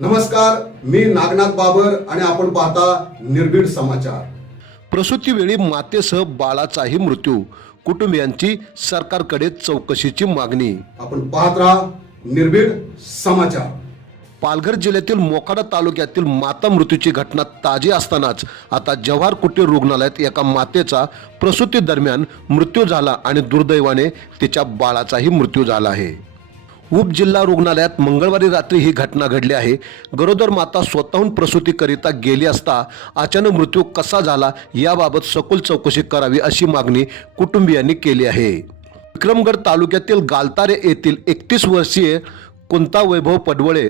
नमस्कार मी नागनाथ बाबर आणि आपण पाहता निर्भीड समाचार प्रसूतीवेळी मातेसह बाळाचाही मृत्यू कुटुंबियांची सरकारकडे चौकशीची मागणी आपण पाहत राहा निर्भीड समाचार पालघर जिल्ह्यातील मोखाडा तालुक्यातील माता मृत्यूची घटना ताजी असतानाच आता जव्हार कुटीर रुग्णालयात एका मातेचा प्रसूती दरम्यान मृत्यू झाला आणि दुर्दैवाने तिच्या बाळाचाही मृत्यू झाला आहे उपजिल्हा रुग्णालयात मंगळवारी रात्री ही घटना घडली आहे गरोदर माता स्वतःहून प्रसूतीकरिता गेली असता अचानक मृत्यू कसा झाला याबाबत सखोल चौकशी करावी अशी मागणी कुटुंबियांनी केली आहे विक्रमगड तालुक्यातील गालतारे येथील एकतीस वर्षीय कुंता वैभव पडवळे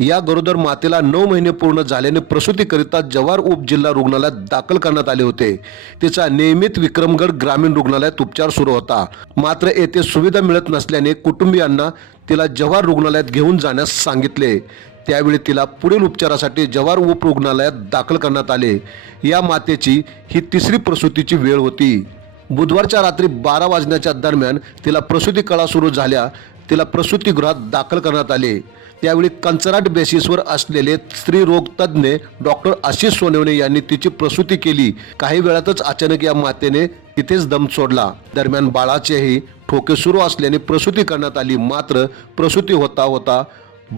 या गरोदर मातेला नऊ महिने पूर्ण झाल्याने प्रसूतीकरिता जव्हार उपजिल्हा रुग्णालयात दाखल करण्यात आले होते तिचा नियमित विक्रमगड ग्रामीण रुग्णालयात उपचार सुरू होता मात्र येथे सुविधा मिळत नसल्याने कुटुंबियांना तिला जवार रुग्णालयात घेऊन जाण्यास सांगितले त्यावेळी तिला पुढील उपचारासाठी जवार उप रुग्णालयात दाखल करण्यात आले या मातेची ही तिसरी प्रसूतीची वेळ होती बुधवारच्या रात्री बारा वाजण्याच्या दरम्यान तिला प्रसूती कळा सुरू झाल्या तिला प्रसूतीगृहात दाखल करण्यात आले त्यावेळी कंचराट बेसिसवर असलेले स्त्रीरोग तज्ज्ञ डॉक्टर आशिष सोनवणे यांनी तिची प्रसूती केली काही वेळातच अचानक या मातेने तिथेच दम सोडला दरम्यान बाळाचेही ठोके सुरू असल्याने प्रसूती करण्यात आली मात्र प्रसूती होता होता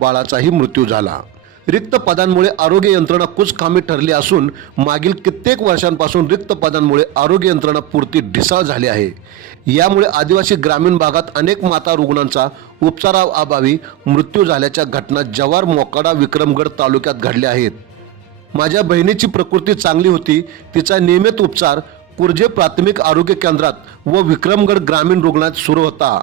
बाळाचाही मृत्यू झाला रिक्त पदांमुळे आरोग्य यंत्रणा कुचकामी ठरली असून मागील कित्येक वर्षांपासून रिक्त पदांमुळे आरोग्य यंत्रणा पुरती ढिसाळ झाली आहे यामुळे आदिवासी ग्रामीण भागात अनेक माता रुग्णांचा उपचाराअभावी मृत्यू झाल्याच्या घटना जवार मोकाडा विक्रमगड तालुक्यात घडल्या आहेत माझ्या बहिणीची प्रकृती चांगली होती तिचा नियमित उपचार कुर्जे प्राथमिक आरोग्य केंद्रात व विक्रमगड ग्रामीण रुग्णालयात सुरू होता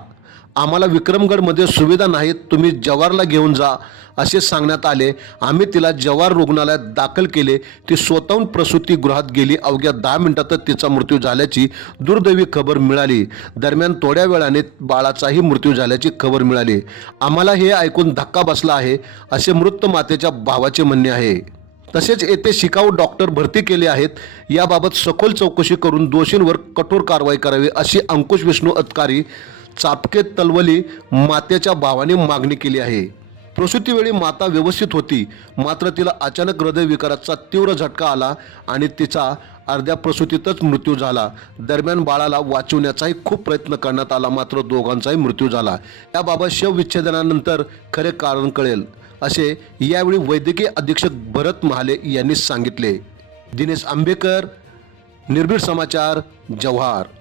आम्हाला विक्रमगडमध्ये सुविधा नाहीत तुम्ही जवारला घेऊन जा असे सांगण्यात आले आम्ही तिला जवार रुग्णालयात दाखल केले ती स्वतःहून प्रसूतीगृहात गेली अवघ्या दहा मिनिटातच तिचा मृत्यू झाल्याची दुर्दैवी खबर मिळाली दरम्यान थोड्या वेळाने बाळाचाही मृत्यू झाल्याची खबर मिळाली आम्हाला हे ऐकून धक्का बसला आहे असे मृत मातेच्या भावाचे म्हणणे आहे तसेच येथे शिकाऊ डॉक्टर भरती केले आहेत याबाबत सखोल चौकशी करून दोषींवर कठोर कारवाई करावी अशी अंकुश विष्णू अधिकारी चापके तलवली मातेच्या भावाने मागणी केली आहे प्रसूतीवेळी माता व्यवस्थित होती मात्र तिला अचानक हृदयविकाराचा तीव्र झटका आला आणि तिचा अर्ध्या प्रसूतीतच मृत्यू झाला दरम्यान बाळाला वाचवण्याचाही खूप प्रयत्न करण्यात आला मात्र दोघांचाही मृत्यू झाला याबाबत शवविच्छेदनानंतर खरे कारण कळेल असे यावेळी वैद्यकीय अधीक्षक भरत महाले यांनी सांगितले दिनेश आंबेकर निर्भीड समाचार जव्हार